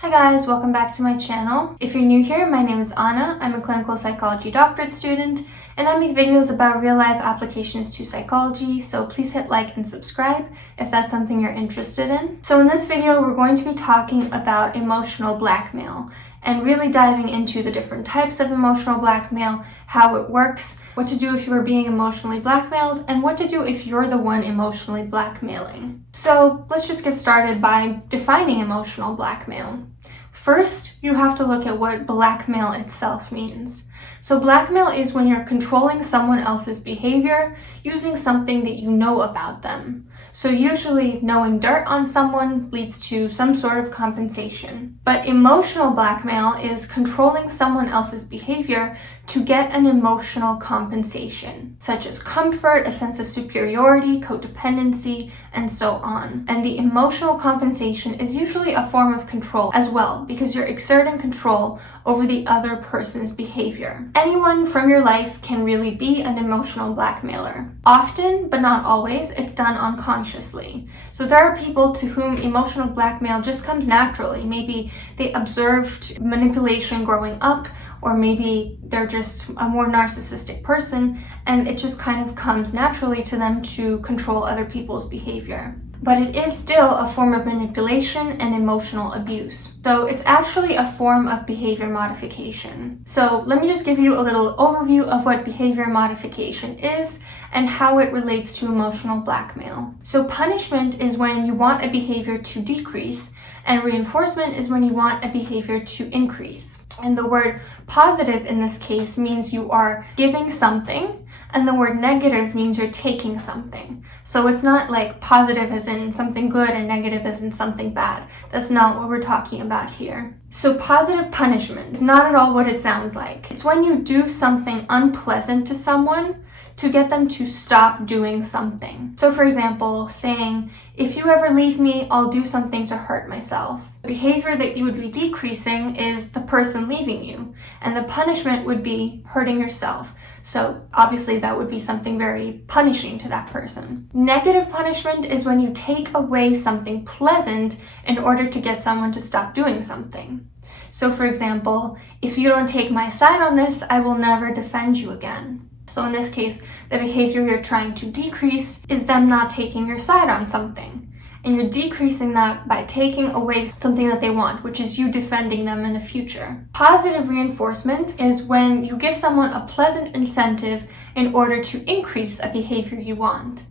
Hi guys, welcome back to my channel. If you're new here, my name is Anna. I'm a clinical psychology doctorate student and I make videos about real-life applications to psychology, so please hit like and subscribe if that's something you're interested in. So in this video, we're going to be talking about emotional blackmail and really diving into the different types of emotional blackmail, how it works, what to do if you are being emotionally blackmailed, and what to do if you're the one emotionally blackmailing. So let's just get started by defining emotional blackmail. First, you have to look at what blackmail itself means. So blackmail is when you're controlling someone else's behavior using something that you know about them. So usually knowing dirt on someone leads to some sort of compensation. But emotional blackmail is controlling someone else's behavior to get an emotional compensation, such as comfort, a sense of superiority, codependency, and so on. And the emotional compensation is usually a form of control as well, because you're exerting control over the other person's behavior. Anyone from your life can really be an emotional blackmailer. Often, but not always, it's done unconsciously. So there are people to whom emotional blackmail just comes naturally. Maybe they observed manipulation growing up, or maybe they're just a more narcissistic person and it just kind of comes naturally to them to control other people's behavior. But it is still a form of manipulation and emotional abuse. So it's actually a form of behavior modification. So let me just give you a little overview of what behavior modification is and how it relates to emotional blackmail. So punishment is when you want a behavior to decrease, and reinforcement is when you want a behavior to increase. And the word positive in this case means you are giving something, and the word negative means you're taking something. So it's not like positive as in something good and negative as in something bad. That's not what we're talking about here. So positive punishment is not at all what it sounds like. It's when you do something unpleasant to someone to get them to stop doing something. So for example, saying, if you ever leave me, I'll do something to hurt myself. The behavior that you would be decreasing is the person leaving you, and the punishment would be hurting yourself. So obviously that would be something very punishing to that person. Negative punishment is when you take away something pleasant in order to get someone to stop doing something. So for example, if you don't take my side on this, I will never defend you again. So in this case, the behavior you're trying to decrease is them not taking your side on something. And you're decreasing that by taking away something that they want, which is you defending them in the future. Positive reinforcement is when you give someone a pleasant incentive in order to increase a behavior you want.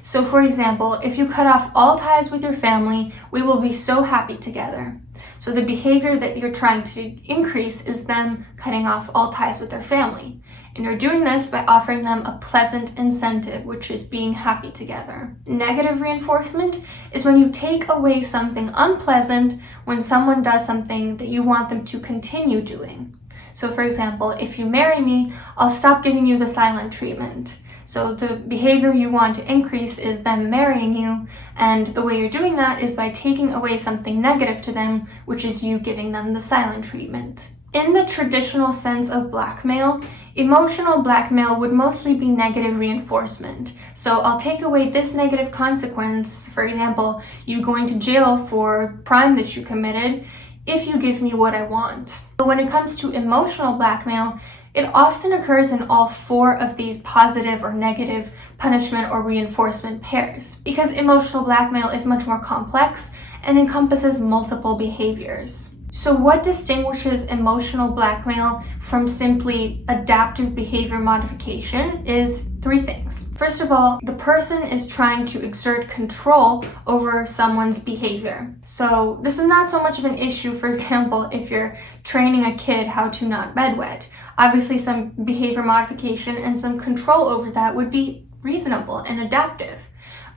So for example, if you cut off all ties with your family, we will be so happy together. So the behavior that you're trying to increase is them cutting off all ties with their family. And you're doing this by offering them a pleasant incentive, which is being happy together. Negative reinforcement is when you take away something unpleasant when someone does something that you want them to continue doing. So for example, if you marry me, I'll stop giving you the silent treatment. So the behavior you want to increase is them marrying you, and the way you're doing that is by taking away something negative to them, which is you giving them the silent treatment. In the traditional sense of blackmail, emotional blackmail would mostly be negative reinforcement. So I'll take away this negative consequence, for example, you going to jail for crime that you committed, if you give me what I want. But when it comes to emotional blackmail, it often occurs in all four of these positive or negative punishment or reinforcement pairs, because emotional blackmail is much more complex and encompasses multiple behaviors. So what distinguishes emotional blackmail from simply adaptive behavior modification is three things. First of all, the person is trying to exert control over someone's behavior. So this is not so much of an issue, for example, if you're training a kid how to not bedwet. Obviously, some behavior modification and some control over that would be reasonable and adaptive.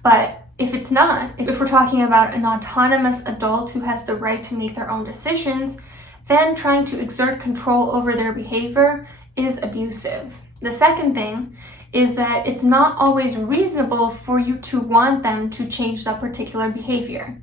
But if it's not, if we're talking about an autonomous adult who has the right to make their own decisions, then trying to exert control over their behavior is abusive. The second thing is that it's not always reasonable for you to want them to change that particular behavior.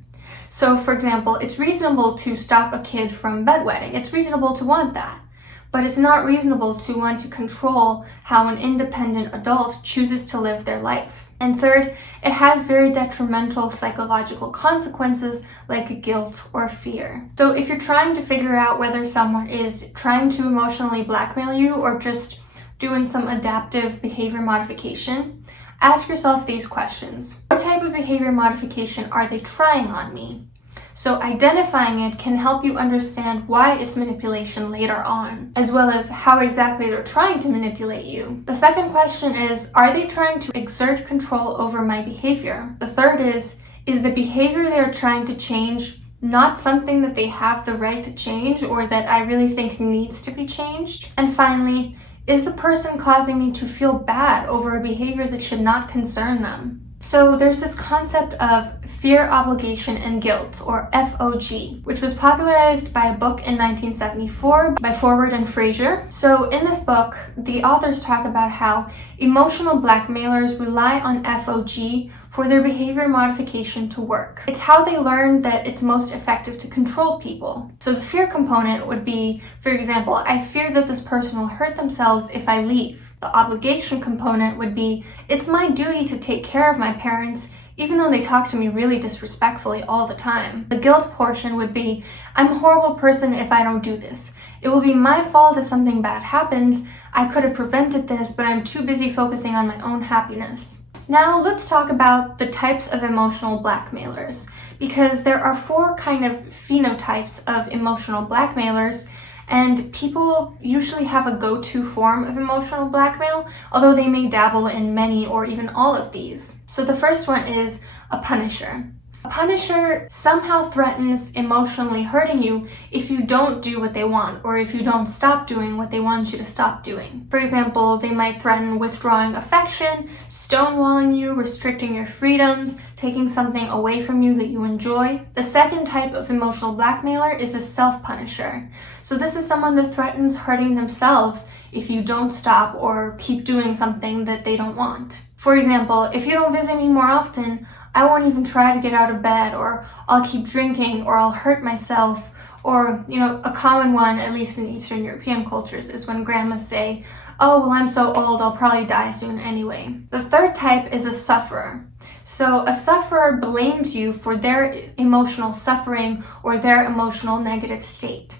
So for example, it's reasonable to stop a kid from bedwetting. It's reasonable to want that. But it's not reasonable to want to control how an independent adult chooses to live their life. And third, it has very detrimental psychological consequences like guilt or fear. So if you're trying to figure out whether someone is trying to emotionally blackmail you or just doing some adaptive behavior modification, ask yourself these questions. What type of behavior modification are they trying on me? So identifying it can help you understand why it's manipulation later on, as well as how exactly they're trying to manipulate you. The second question is, are they trying to exert control over my behavior? The third is the behavior they're trying to change not something that they have the right to change or that I really think needs to be changed? And finally, is the person causing me to feel bad over a behavior that should not concern them? So there's this concept of fear, obligation, and guilt, or FOG, which was popularized by a book in 1974 by Forward and Fraser. So in this book, the authors talk about how emotional blackmailers rely on FOG for their behavior modification to work. It's how they learn that it's most effective to control people. So the fear component would be, for example, I fear that this person will hurt themselves if I leave. The obligation component would be, it's my duty to take care of my parents, even though they talk to me really disrespectfully all the time. The guilt portion would be, I'm a horrible person if I don't do this. It will be my fault if something bad happens. I could have prevented this, but I'm too busy focusing on my own happiness. Now let's talk about the types of emotional blackmailers, because there are 4 kind of phenotypes of emotional blackmailers, and people usually have a go-to form of emotional blackmail, although they may dabble in many or even all of these. So the first one is a punisher. A punisher somehow threatens emotionally hurting you if you don't do what they want or if you don't stop doing what they want you to stop doing. For example, they might threaten withdrawing affection, stonewalling you, restricting your freedoms, taking something away from you that you enjoy. The second type of emotional blackmailer is a self-punisher. So this is someone that threatens hurting themselves if you don't stop or keep doing something that they don't want. For example, if you don't visit me more often, I won't even try to get out of bed, or I'll keep drinking, or I'll hurt myself. Or, a common one, at least in Eastern European cultures, is when grandmas say, oh, well, I'm so old, I'll probably die soon anyway. The third type is a sufferer. So a sufferer blames you for their emotional suffering or their emotional negative state.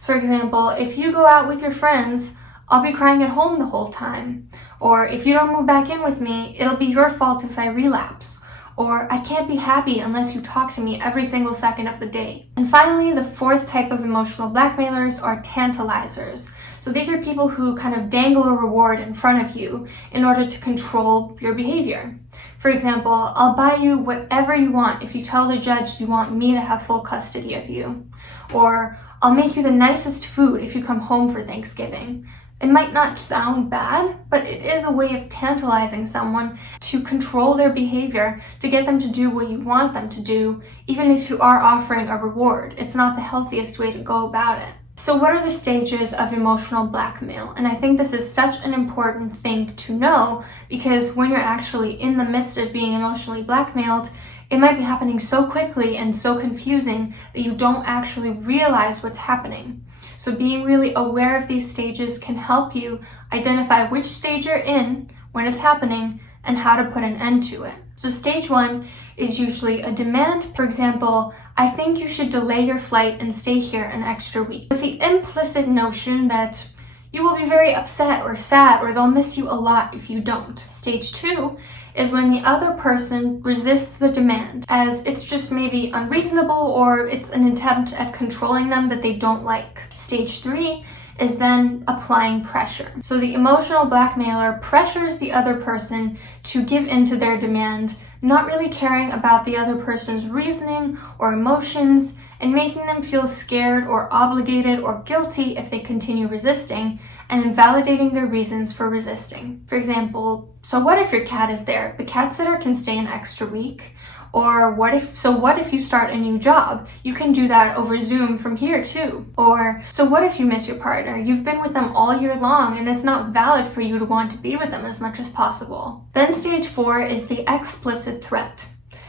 For example, if you go out with your friends, I'll be crying at home the whole time. Or if you don't move back in with me, it'll be your fault if I relapse. Or I can't be happy unless you talk to me every single second of the day. And finally, the fourth type of emotional blackmailers are tantalizers. So these are people who kind of dangle a reward in front of you in order to control your behavior. For example, I'll buy you whatever you want if you tell the judge you want me to have full custody of you. Or I'll make you the nicest food if you come home for Thanksgiving. It might not sound bad, but it is a way of tantalizing someone to control their behavior, to get them to do what you want them to do, even if you are offering a reward. It's not the healthiest way to go about it. So what are the stages of emotional blackmail? And I think this is such an important thing to know, because when you're actually in the midst of being emotionally blackmailed, it might be happening so quickly and so confusing that you don't actually realize what's happening. So being really aware of these stages can help you identify which stage you're in when it's happening and how to put an end to it. So stage 1 is usually a demand. For example, I think you should delay your flight and stay here an extra week, with the implicit notion that you will be very upset or sad, or they'll miss you a lot if you don't. Stage 2 is when the other person resists the demand, as it's just maybe unreasonable or it's an attempt at controlling them that they don't like. Stage 3 is then applying pressure. So the emotional blackmailer pressures the other person to give in to their demand, not really caring about the other person's reasoning or emotions, and making them feel scared or obligated or guilty if they continue resisting, and invalidating their reasons for resisting. For example, so what if your cat is there? The cat sitter can stay an extra week. Or what if you start a new job? You can do that over Zoom from here too. Or, so what if you miss your partner? You've been with them all year long and it's not valid for you to want to be with them as much as possible. Then stage 4 is the explicit threat.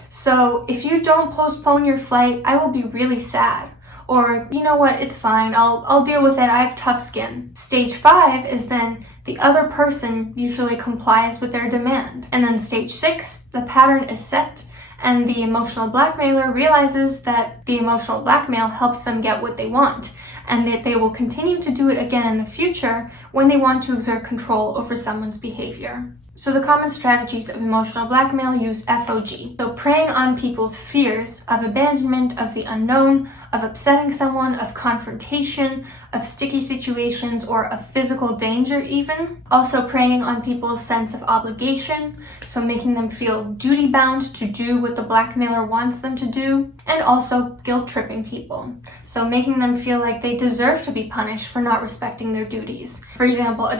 So if you don't postpone your flight, I will be really sad. or you know what, it's fine, I'll deal with it, I have tough skin. Stage 5 is then the other person usually complies with their demand. And then stage 6, the pattern is set and the emotional blackmailer realizes that the emotional blackmail helps them get what they want, and that they will continue to do it again in the future when they want to exert control over someone's behavior. So the common strategies of emotional blackmail use FOG. So preying on people's fears of abandonment, of the unknown, of upsetting someone, of confrontation, of sticky situations, or of physical danger even. Also preying on people's sense of obligation, so making them feel duty-bound to do what the blackmailer wants them to do. And also guilt-tripping people, so making them feel like they deserve to be punished for not respecting their duties. For example, a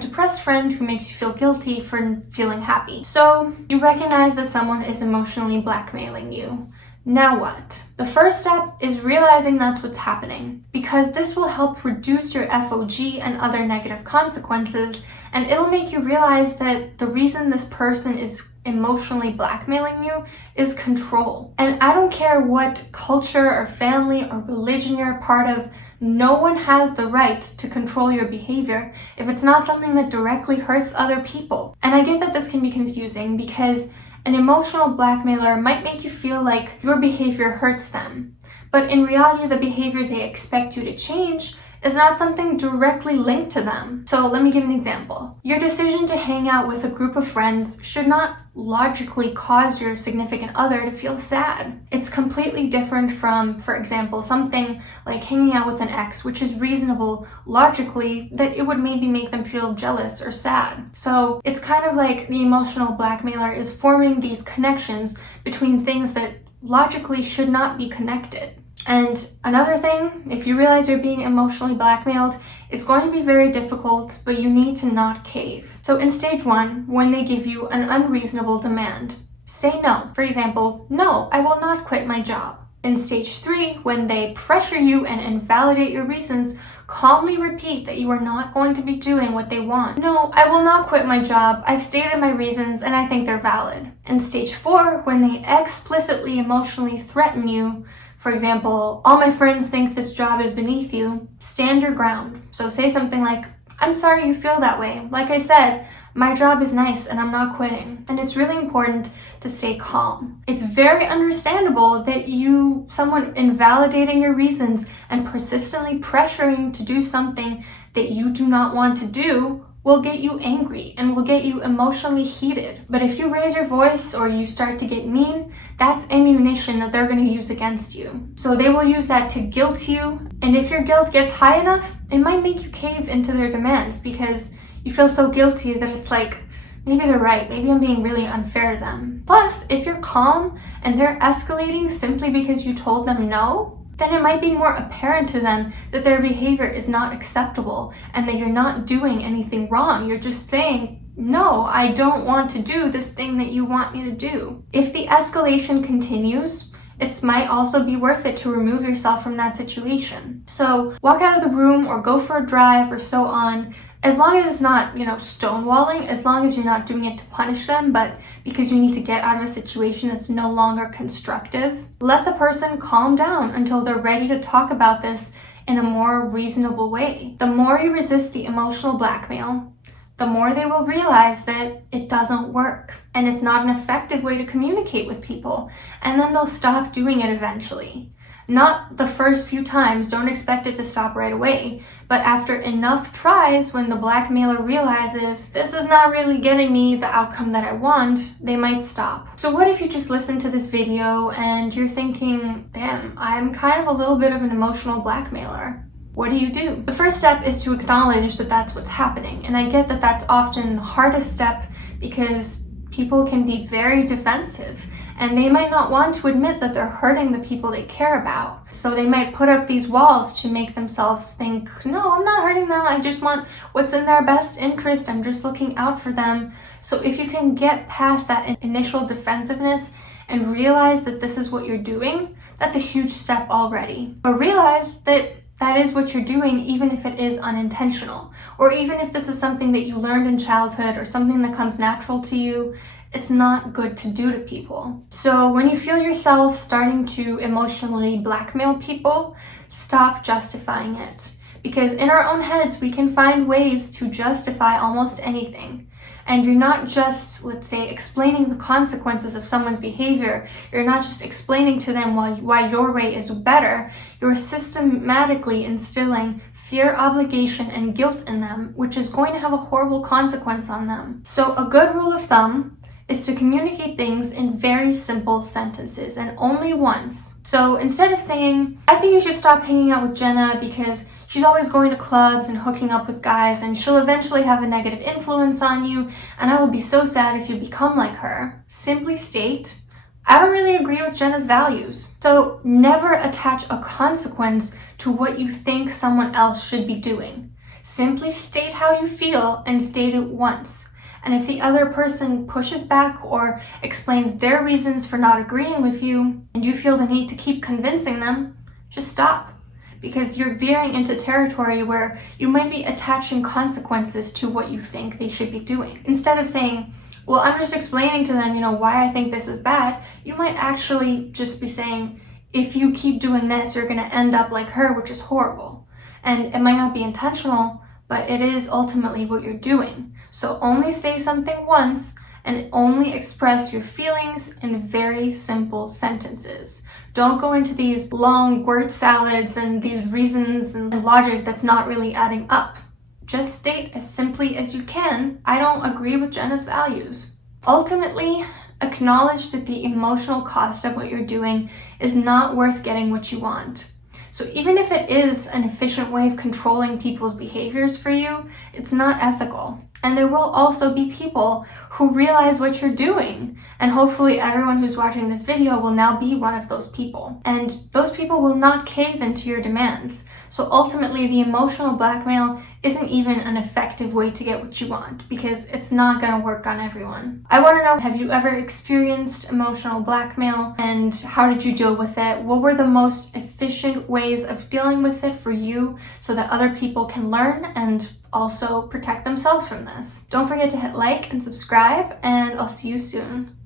depressed friend who makes you feel guilty for feeling happy. So you recognize that someone is emotionally blackmailing you. Now what? The first step is realizing that's what's happening, because this will help reduce your FOG and other negative consequences, and it'll make you realize that the reason this person is emotionally blackmailing you is control. And I don't care what culture or family or religion you're a part of, no one has the right to control your behavior if it's not something that directly hurts other people. And I get that this can be confusing because an emotional blackmailer might make you feel like your behavior hurts them, but in reality, the behavior they expect you to change is not something directly linked to them. So let me give an example. Your decision to hang out with a group of friends should not logically cause your significant other to feel sad. It's completely different from, for example, something like hanging out with an ex, which is reasonable logically that it would maybe make them feel jealous or sad. So it's kind of like the emotional blackmailer is forming these connections between things that logically should not be connected. And another thing, if you realize you're being emotionally blackmailed, it's going to be very difficult, but you need to not cave. So in stage 1, when they give you an unreasonable demand, say no. For example, no, I will not quit my job. In stage 3, when they pressure you and invalidate your reasons, calmly repeat that you are not going to be doing what they want. No, I will not quit my job. I've stated my reasons and I think they're valid. In stage 4, when they explicitly emotionally threaten you, for example, all my friends think this job is beneath you, stand your ground. So say something like, I'm sorry you feel that way. Like I said, my job is nice and I'm not quitting. And it's really important to stay calm. It's very understandable that someone invalidating your reasons and persistently pressuring to do something that you do not want to do will get you angry and will get you emotionally heated. But if you raise your voice or you start to get mean, that's ammunition that they're going to use against you. So they will use that to guilt you. And if your guilt gets high enough, it might make you cave into their demands because you feel so guilty that it's like, maybe they're right, maybe I'm being really unfair to them. Plus, if you're calm and they're escalating simply because you told them no, then it might be more apparent to them that their behavior is not acceptable and that you're not doing anything wrong. You're just saying, no, I don't want to do this thing that you want me to do. If the escalation continues, it might also be worth it to remove yourself from that situation. So walk out of the room or go for a drive or so on. As long as it's not, stonewalling, as long as you're not doing it to punish them, but because you need to get out of a situation that's no longer constructive, let the person calm down until they're ready to talk about this in a more reasonable way. The more you resist the emotional blackmail, the more they will realize that it doesn't work and it's not an effective way to communicate with people, and then they'll stop doing it eventually. Not the first few times, don't expect it to stop right away, but after enough tries, when the blackmailer realizes this is not really getting me the outcome that I want, they might stop. So what if you just listen to this video and you're thinking, damn, I'm kind of a little bit of an emotional blackmailer? What do? The first step is to acknowledge that that's what's happening, and I get that that's often the hardest step because people can be very defensive and they might not want to admit that they're hurting the people they care about. So they might put up these walls to make themselves think, no, I'm not hurting them. I just want what's in their best interest. I'm just looking out for them. So if you can get past that initial defensiveness and realize that this is what you're doing, that's a huge step already. But realize that that is what you're doing, even if it is unintentional, or even if this is something that you learned in childhood or something that comes natural to you. It's not good to do to people. So when you feel yourself starting to emotionally blackmail people, stop justifying it. Because in our own heads, we can find ways to justify almost anything. And you're not just, let's say, explaining the consequences of someone's behavior. You're not just explaining to them why your way is better. You're systematically instilling fear, obligation, and guilt in them, which is going to have a horrible consequence on them. So a good rule of thumb is to communicate things in very simple sentences and only once. So instead of saying, I think you should stop hanging out with Jenna because she's always going to clubs and hooking up with guys and she'll eventually have a negative influence on you and I will be so sad if you become like her. Simply state, I don't really agree with Jenna's values. So never attach a consequence to what you think someone else should be doing. Simply state how you feel and state it once. And if the other person pushes back or explains their reasons for not agreeing with you and you feel the need to keep convincing them, just stop. Because you're veering into territory where you might be attaching consequences to what you think they should be doing. Instead of saying, well, I'm just explaining to them, why I think this is bad, you might actually just be saying, if you keep doing this, you're going to end up like her, which is horrible. And it might not be intentional, but it is ultimately what you're doing. So only say something once and only express your feelings in very simple sentences. Don't go into these long word salads and these reasons and logic that's not really adding up. Just state as simply as you can, I don't agree with Jenna's values. Ultimately, acknowledge that the emotional cost of what you're doing is not worth getting what you want. So even if it is an efficient way of controlling people's behaviors for you, it's not ethical. And there will also be people who realize what you're doing. And hopefully everyone who's watching this video will now be one of those people. And those people will not cave into your demands. So ultimately, the emotional blackmail isn't even an effective way to get what you want because it's not going to work on everyone. I want to know, have you ever experienced emotional blackmail and how did you deal with it? What were the most efficient ways of dealing with it for you so that other people can learn and also protect themselves from this? Don't forget to hit like and subscribe, and I'll see you soon.